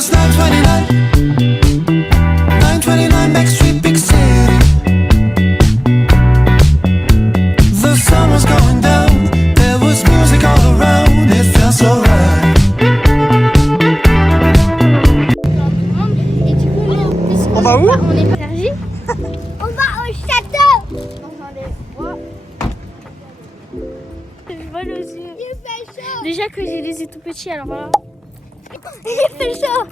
was 929 Backstreet, big city. The sun was going down, there was music all around, it felt so right. Et du coup, On va où? On est parti. On va au château. Je vois les yeux. Il fait chaud. Déjà que j'ai les yeux tout petits, alors voilà. Il fait chaud.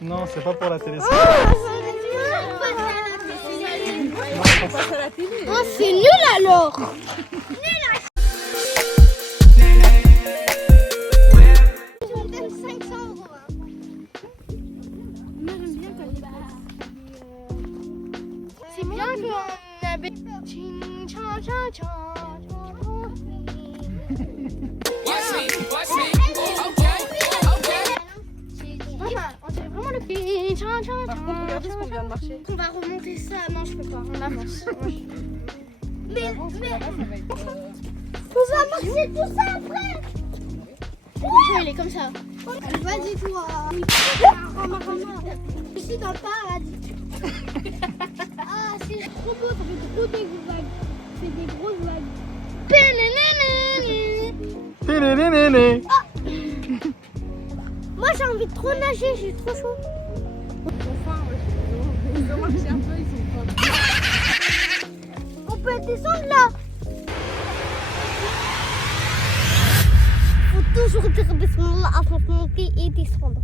Non, c'est pas pour la télé. Oh, c'est nul alors. Je vous donne 500 €. Moi j'aime bien quand il c'est bien qu'on avait. On dirait vraiment le pied. Par contre, regardez ce qu'on vient de marcher. On va remonter ça. Non, je peux pas. On avance. Mais on va marcher tout ça après. Il est comme ça. Vas-y toi. Ici dans le paradis. Ah, c'est trop beau. Ça fait trop des vagues. C'est des grosses vagues. Moi j'ai envie de trop nager, j'ai trop chaud. On peut descendre là. Faut toujours dire bismillah avant de monter et descendre.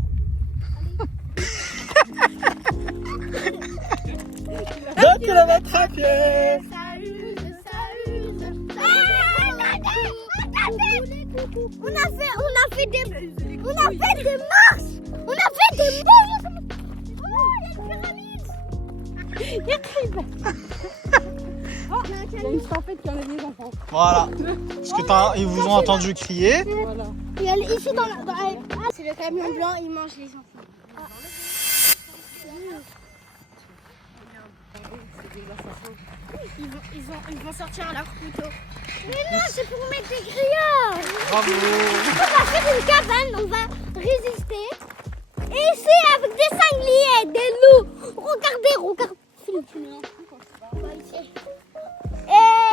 2 kilomètres à pied. On a fait des marches. On a fait des marches. Oh, il y a une pyramide. Il y a Il y a une tempête qui enlève les enfants. Voilà. Parce que ils vous ont entendu crier. Voilà. Il y a ici dans la... c'est le camion blanc, il mange les enfants. Ils vont sortir leur couteau. Mais non, c'est pour mettre des grillages. Bravo. On va faire une cabane, on va résister. Et ici, avec des sangliers, des loups. Regardez.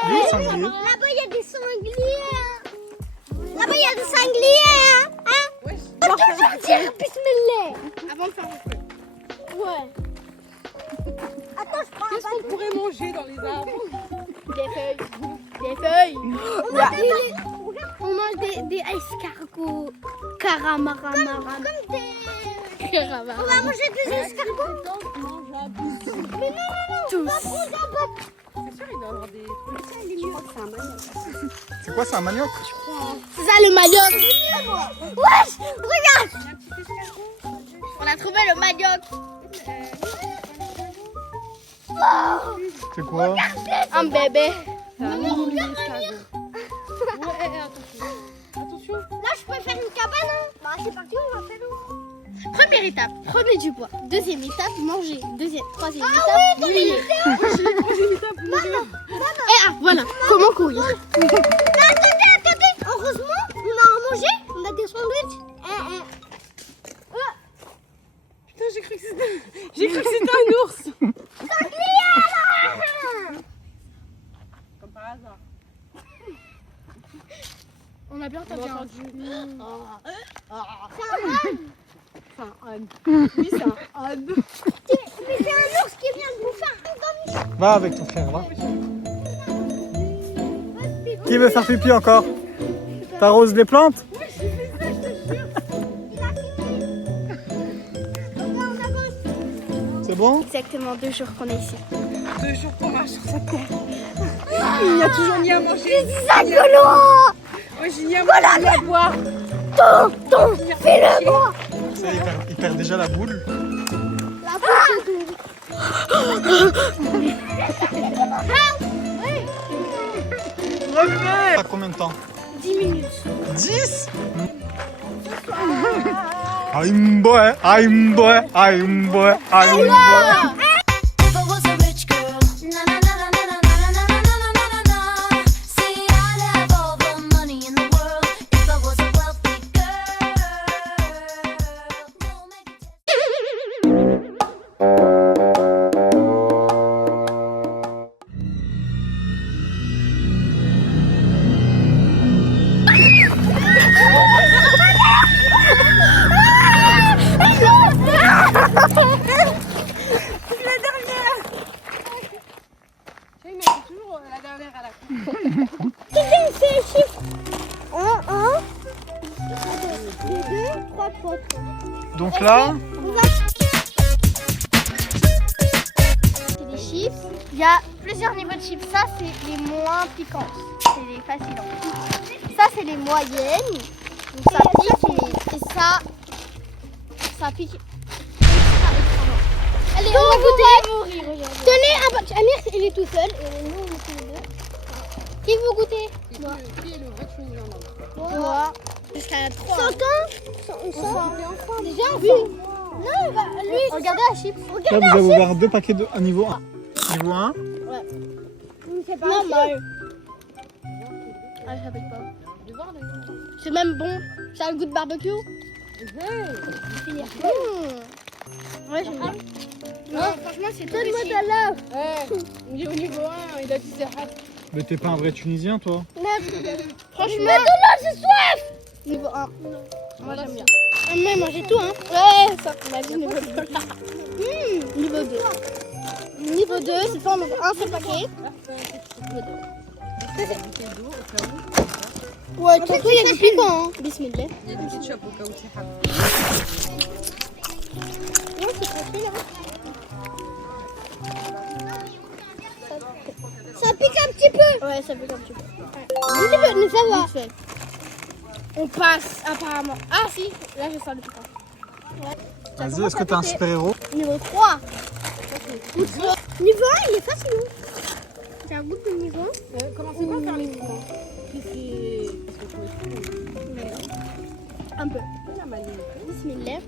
Oui, sanglier. Là-bas, il y a des sangliers. Là-bas, il y a des sangliers. Hein? On va toujours dire bismillah. Avant de faire le feu. Ouais. Attends, je prends Qu'est-ce qu'on pourrait manger dans les arbres? des feuilles. On mange des escargots. Caramara. Comme des... Caravane. On va manger des escargots. Mais non. Tous. C'est sûr, il doit y avoir des trucs. Je crois que c'est un manioc. C'est quoi, c'est un manioc? C'est ça le manioc. Wesh, regarde. On a trouvé le manioc. C'est quoi? Un bébé. C'est un mini escargot. Ouais, attention. Là, je peux faire une cabane. Hein. Bah, c'est parti, on va faire l'eau. Première étape, prenez du bois. Deuxième étape, manger. Troisième étape, griller. Et voilà, comment courir. Attendez. Heureusement, on a à manger, on a des sandwichs. Putain, j'ai cru que c'était un ours. Comme par hasard. On a bien entendu. C'est un âne. Oui, c'est un âne. Mais c'est un ours qui vient de vous faire un demi. Va avec ton frère, va. Qui veut faire pipi encore? T'arroses les plantes? Il a fini. On avance. C'est bon? Exactement 2 jours qu'on est ici. 2 jours qu'on marche sur cette terre. Il n'y a toujours ni à manger. C'est ça, Colo. Moi, j'ai ni à manger ni à boire. Ton, fais-le-moi. Ça, il perd déjà la boule. La boule de revenez. À combien de temps? 10 minutes. 10. I'm boy, I'm boy, I'm boy, I'm boy. If I was a rich girl, na na na na na na na na na na na. See, I'd have all the money in the world. If I was a wealthy girl, no make it. Toujours la dernière à la fin. Quelqu'un fait les chiffres. 1, 2, 3, 3. Donc là, C'est des chips. Il y a plusieurs niveaux de chips. Ça, c'est les moins piquantes. C'est les faciles. Ça, c'est les moyennes. Donc ça pique. Et ça pique. Allez, on va goûter. Tenez, Amir, il est tout seul. Et nous, on est tous les deux. Qui veut goûter? Moi. Qui est le vrai chewing-gum? Moi. Jusqu'à 3. 100 ans? Déjà, on sent. Non, bah, lui, regardez la chips. là Regardez vous la avez chips. ouvert 2 paquets de à niveau 1. Niveau 1. C'est pas normal. Ah, je savais pas. C'est même bon. Ça a le goût de barbecue. Ouais, j'aime bien. Non, franchement, c'est tout Donne-moi petit. de l'œuf. Il est au niveau 1, il a dit c'est rap. Mais t'es pas un vrai Tunisien toi? Franchement. Mais de l'eau, j'ai soif. Niveau 1. Moi, j'aime bien. Mais mangez tout, hein. Ouais, ça. On a dit niveau 2 là. Niveau 2. Niveau 2, c'est ça, on ouvre un seul paquet. Ouais, tout il y a du piquant, hein. Bismillah. Il y a une petite chope au cas où c'est rap. Ouais, c'est tranquille, hein. Ça pique un petit peu. Ouais, ça pique un petit peu. Un petit peu, mais ça va. On passe apparemment. Ah si, là je sens le piquant. Ouais. Ça Vas-y, commence est-ce que à t'es un piquer. super héros? Niveau 3. Niveau 1, il est facile. T'as un goût de niveau 1? Commencez pas à faire les trucs. C'est. Un peu. La manie. Bismillah.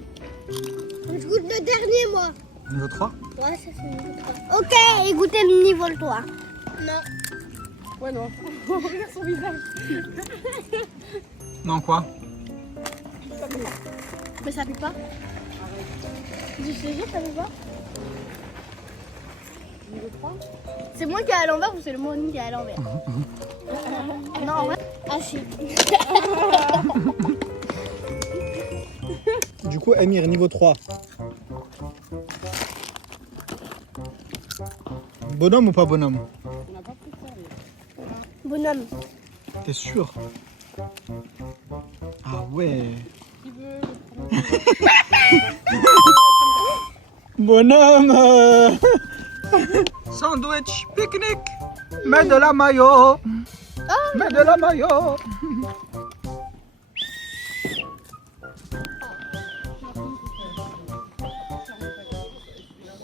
Je goûte le dernier, moi. Niveau 3. Ouais, ça c'est le niveau 3. Ok, et goûtez le niveau 3. Non. Ouais, non. Regarde son visage. Non quoi? Mais ça pique pas. Je te jure, ça pique pas. Niveau 3. C'est moi qui est à l'envers ou c'est le morning qui est à l'envers? Non, en vrai. Ah si. Du coup, Emir, niveau 3. Bonhomme ou pas bonhomme? On n'a pas pris ça. Bonhomme. T'es sûr? Ah ouais. Qui veut Bonhomme. Sandwich, pique-nique. Mets de la mayo. Mets de la mayo.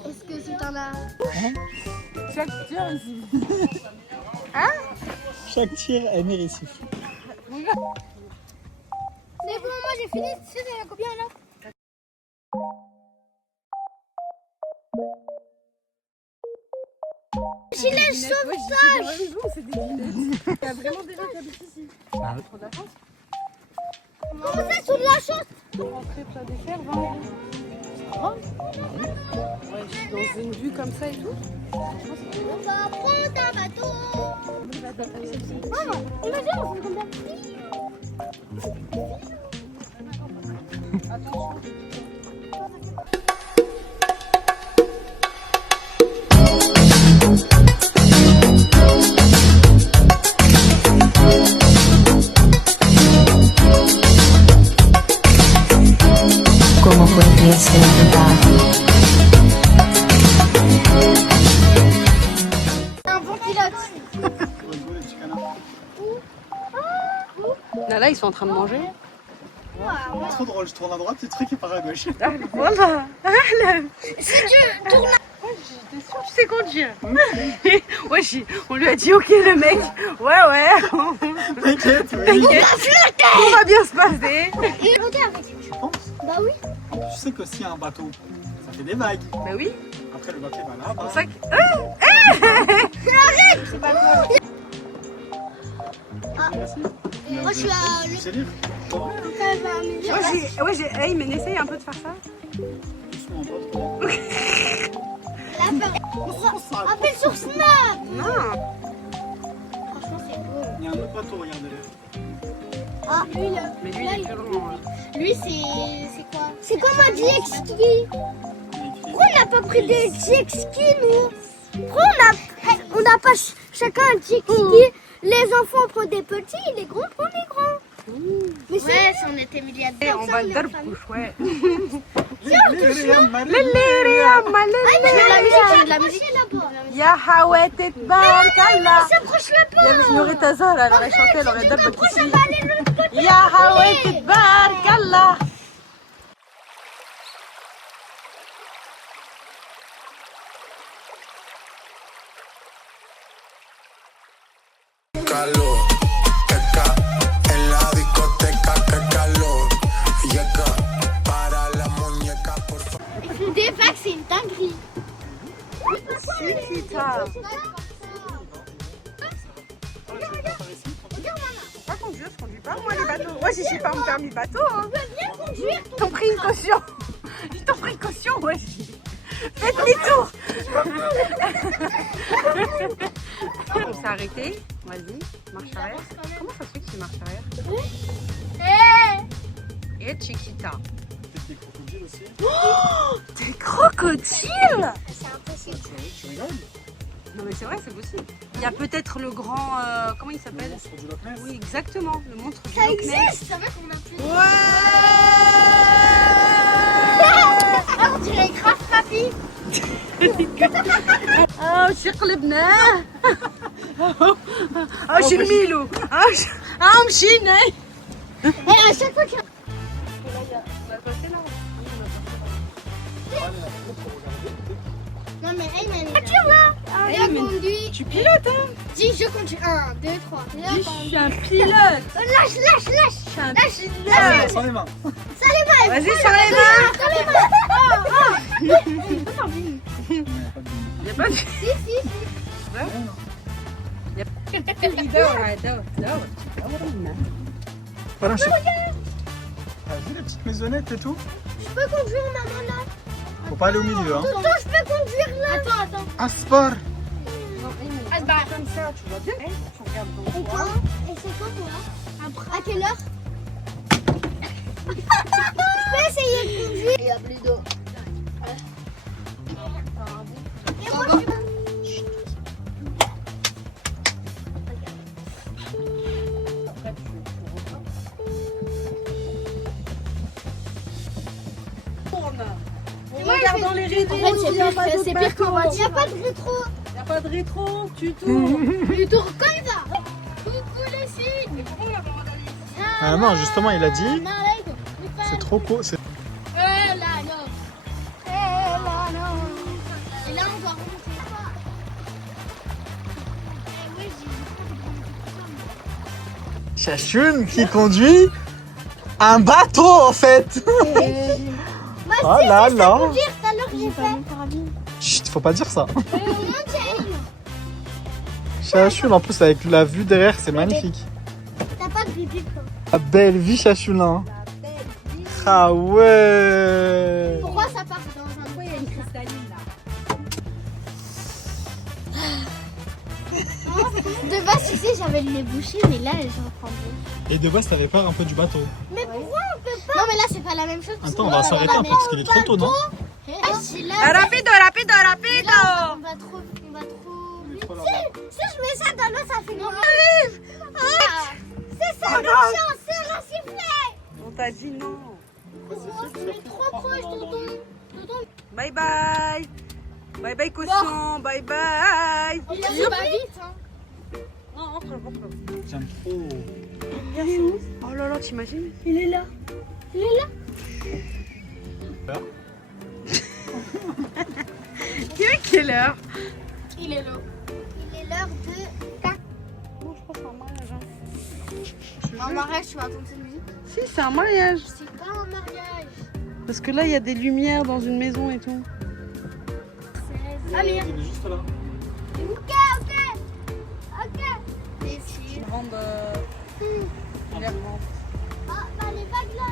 Est-ce que si t'en as. chaque tir ici. Chaque tir, Emir ici. C'est bon, moi j'ai fini. Tu sais, il y a combien là? Gilet sauvetage. C'est des lunettes. Il y a vraiment des gens qui habitent ici. Ah oui. Trop de la chance. Comment ça, sur de la chance? Rentrer plat des fers, 20 euros. Oh. Ouais, je suis dans une vue comme ça et tout. Franchement, c'est On va prendre un bateau. Ah, imagine, on fait comme ça. ¿Cómo podría ser verdad? Un bon pilote. Là, ils sont en train de manger. Trop drôle, je tourne à droite, le truc il part à gauche. Voilà. Si tu tournes. J'étais sûre, tu sais conduire. Ouais, on lui a dit ok le mec. Ouais. T'inquiète, oui. T'inquiète. Tout va bien se passer. Regarde. Tu penses? Bah oui. Tu sais que s'il y a un bateau, ça fait des vagues. Bah oui. Après le bateau va là-bas. C'est pour ça que. C'est pas grave. Merci. Moi, je suis à Tu sais lire? Bon, Ouais, j'ai. Hey, mais essaye un peu de faire ça. doucement, pas trop. Appelle sur Snap. Non. Franchement, c'est beau. Il y a un autre bateau, regardez-le. Ah, lui, là. Mais lui, il est plus grand. Lui, c'est quoi? C'est quoi ma jet ski? Il est écrit. Pourquoi on n'a pas pris des jet ski, nous? Pourquoi on n'a pas chacun un jet ski? Les enfants prennent des petits, les grands prennent des grands. Mais c'est si on était milliardaires. On va le faire couche, ouais. La musique là-bas. Ya Hawet et Barkalla. S'approche-le pas. Il y avait Norita Zahra, elle aurait chanté, elle aurait d'abord ici. Ya Hawet et Barkalla. Calor, peca, en la discoteca, que calor, llega para la muñeca, por favor. Ils font des vagues, c'est une dinguerie. Pas conduire, je conduis pas moi les bateaux. Moi j'ai pas mon permis bateau. Hein. Viens conduire. Ils t'ont pris une caution. Ils t'ont pris une caution, ouais. Fais demi-tour. On s'est arrêté. Vas-y, marche arrière. Comment ça se fait que tu marches arrière? Et Chiquita. Peut-être des crocodiles aussi. Des crocodiles? C'est impossible. Tu rigoles? Non mais c'est vrai, c'est possible. Il y a peut-être le grand... comment il Le s'appelle? monstre du Loch Ness. Oui, exactement. Le monstre du Ça Loch Ness. existe. Ça va qu'on a plus. Ouais. Ah, on dirait grave papy. شق البناء شي ميلو مشينا Et à chaque fois que... Non mais Ayman, voiture là. Viens conduis. Tu pilotes hein? Dis je conduis. 1, 2, 3. Je suis un pilote. Lâche. Je suis un pilote. Sans les mains. Vas-y sur les mains. Il n'y a pas de Il n'y a pas de Si. Voilà, T'as vu les petites maisonnettes et tout? Je peux conduire maman là. Faut pas aller au milieu, hein. Tonton, je peux conduire là. Attends. Un sport. Comme ça, tu vois bien. Tu regardes dans Et toi? Et c'est quoi toi? À quelle heure? Je peux essayer de conduire. Il y a plus d'eau. Et moi je peux... On regarde dans les rétros. En fait, c'est pire qu'en voiture. Il n'y a pas de rétro. Il n'y a pas de rétro, tu tournes. Tu tournes comme ça. Coucou les filles. Mais pourquoi on l'a pas Ah non, justement, il a dit. C'est trop court. Et là, non. Et là, on doit remonter. Chachune qui conduit un bateau en fait. Oh là là. Conduire, tout à l'heure, j'ai fait. Chut, faut pas dire ça. On monte. Chachune, en plus avec la vue derrière, c'est magnifique. T'as pas de bébé quoi. La belle vie Chachune. Hein. Ah ouais. Pourquoi ça part dans un Il y a une cristalline là. De base, tu sais, j'avais le nez bouché, mais là, j'en prends deux. Et de base, t'avais peur un peu du bateau. Mais pourquoi on peut pas? Non, mais là, c'est pas la même chose. Attends, on va s'arrêter un peu parce qu'il est trop tôt, non? C'est là. Rapido. On va trop vite. Si je mets ça dans l'eau, ça fait quoi? C'est ça, l'urgence, c'est la sifflet. On t'a dit non. Tu es trop proche, tonton. Bye bye. Bye bye cochon. Bye bye. Il a fait pas vite, hein. Non, rentre. J'aime trop. Oh là là, t'imagines? Il est là. Il est là. Il est quelle heure? Il est l'heure. Il est l'heure de... Bon, je crois que c'est un mariage. Hein. En mariage, tu vas entendre cette musique? Si, c'est un mariage. C'est pas un mariage. Parce que là, il y a des lumières dans une maison et tout. Amir. Il est juste là. Ok, ok. Ok. Et si... Grande. Ah, bah les vagues là.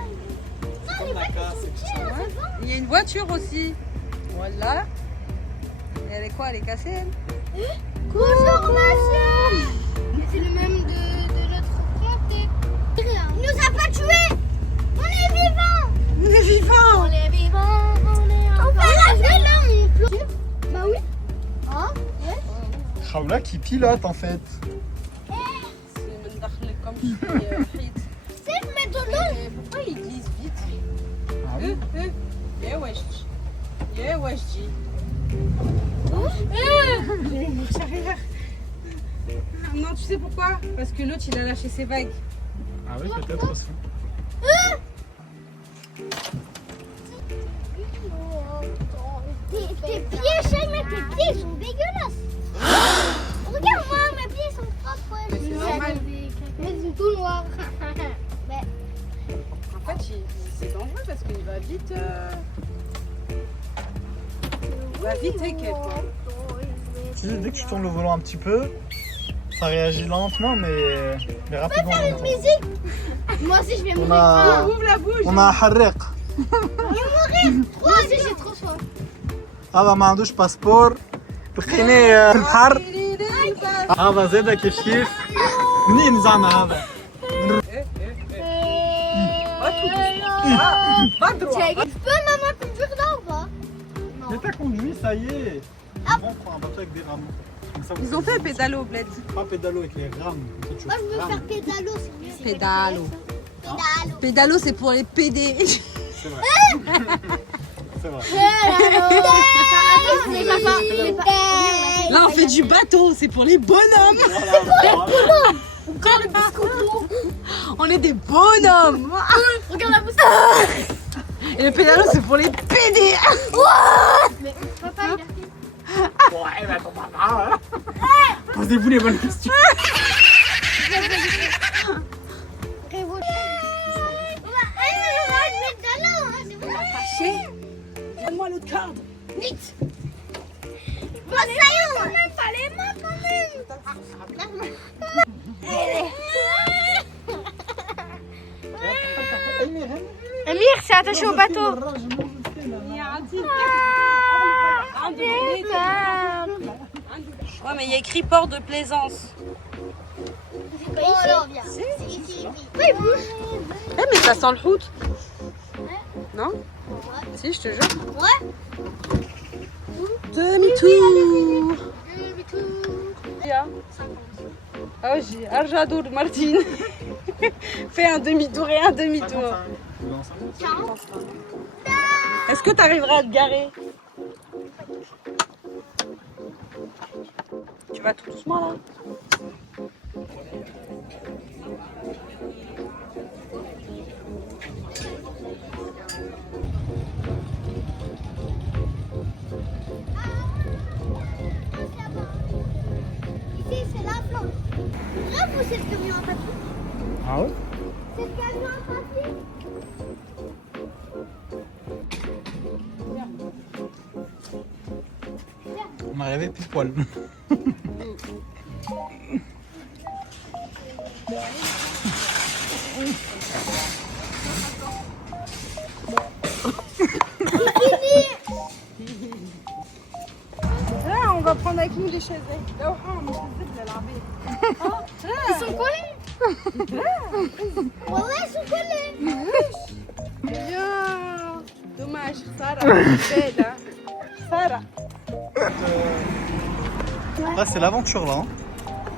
Non, les vagues elles sont chères, c'est bon. Il y a une voiture aussi. Voilà. Et elle est quoi? Elle est cassée, elle? Bonjour monsieur. C'est le même de notre comté. Il nous a pas tués. On est vivants. On est vivants. On est vivants. On fait la vie là, on pleure. Bah oui. Hein? Ouais. Khawla qui pilote en fait. C'est من داخل comme je suis حيط. C'est le mettre de l'eau. Mais pourquoi ils glissent vite? Ah oui. يا واش يا واش جي Non, tu sais pourquoi? Parce que l'autre il a lâché ses vagues. Ah oui, peut-être aussi. Tes pieds, Shayma, tes pieds sont dégueulasses. Regarde-moi, mes pieds sont propres. C'est normal. Mais ils sont tout noirs. En fait, c'est dangereux parce qu'il va vite. Il va vite et quel quoi. Tu sais, dès que tu tournes le volant un petit peu, ça réagit lentement mais rapidement. Faire une musique. Moi aussi, je vais mourir. Ouvre la bouche. On a un harriq. Moi aussi, j'ai trop soif. هذا ما عندوش باسبور لقيناه في البحر. هذا زاده كيف منين زعما هذا؟ Tu peux, maman, conduire là ou pas? Mais t'as conduit, ça y est. Ils vont prendre un bateau avec des rames. Comme ça, Ils ont fait pédalo, bled. pas pédalo avec les rames. Comme ça, tu Moi, je veux rames. faire pédalo, c'est mieux. Pédalo. Pédalo. Pédalo, c'est pour les PD. C'est vrai. C'est vrai. Là, on fait du bateau, c'est pour les bonhommes. On est des bonhommes. Regarde la bouche. Et le pédalo, c'est pour les PD. Papa, il a fait. Ouais, mais ton papa, hein. Posez-vous les bonnes questions. Donne-moi l'autre corde. Vite. Moi, ça y est, on même pas les mains quand même. Amir, c'est attaché au bateau. Ouais, mais il y a écrit port de plaisance. C'est ici. Oui, Eh, mais ça sent le hout. Non? Si, je te jure. Ouais. Demi-tour. Ah, j'ai Arjadour Martine. Fais un demi-tour et un demi-tour. Est-ce que tu arriveras à te garer? Tu vas tout doucement là? Ici, c'est la flamme. Là, vous, c'est le camion en papier. Ah ouais? C'est le camion en papier. On est arrivé pile poil. Là, on va prendre avec nous les chaises. Ils sont collés. Ouais, ils sont collés. Dommage, Sarah. Belle, hein? Sarah. Là, c'est l'aventure là. Hein.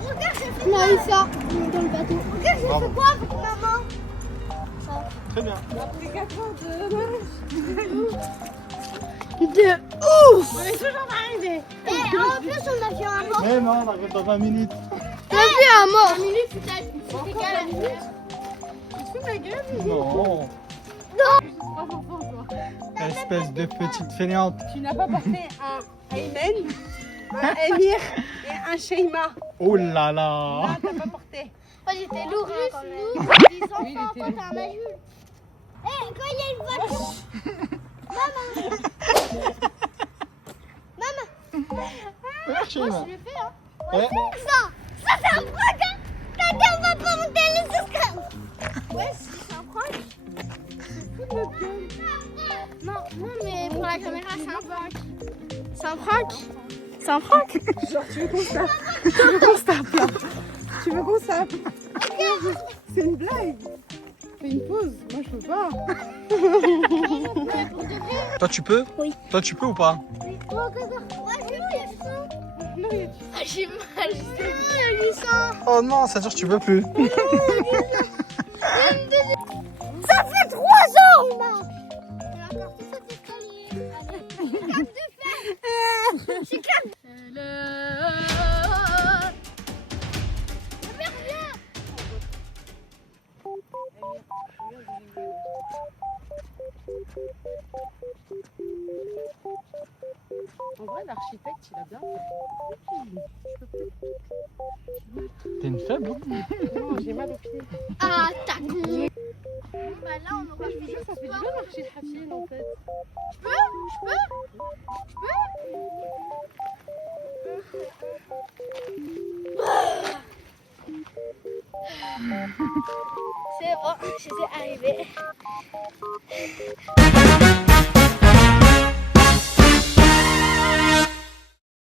Regarde, j'ai fait quoi ça dans le bateau. Regarde, j'ai Bravo. fait quoi avec maman? Très bien. De ouf. On est toujours arrivé. Et en plus, on a fait un mort. Mais non, on arrive dans 20 minutes. T'as vu un mort? 20 minutes, c'était quelle la minute? Non. Non. Espèce de petite fainéante. Tu n'as pas porté un Amen? Emir et un Sheima. Oh là là. Ah, t'as pas porté. Oh, j'étais lourd hein, quand même. Oui, il était lourd. un adulte. Eh, quand il y a une voiture. Ouais, Sheima. Je le fais, hein. Ouais. Ça c'est un prank, hein. Quelqu'un va pas monter les escaliers. Ouais, c'est un prank. Non, mais pour la caméra, c'est un prank. C'est un prank. C'est un prank. Genre, tu veux qu'on se tape? Tu veux qu'on se tape là? Tu veux qu'on se tape? C'est une blague. Fais une pause. Moi, je peux pas. Toi, tu peux? Oui. Toi, tu peux ou pas? Moi, j'ai mal. Non, il y a J'ai mal. J'ai ça. Oh non, ça veut dire que tu peux plus. Ça fait 3 ans, on marche. On a encore tout cet escalier. J'ai capte de fer. J'ai capte. Merde, viens. En vrai, l'architecte, il a bien T'es une faible? fait. Non, j'ai mal aux pieds. Ah, tac. Bon, bah là, on aura Je vous jure, ça fait du bien marcher le hafine en fait. Je peux. C'est bon, je suis arrivée.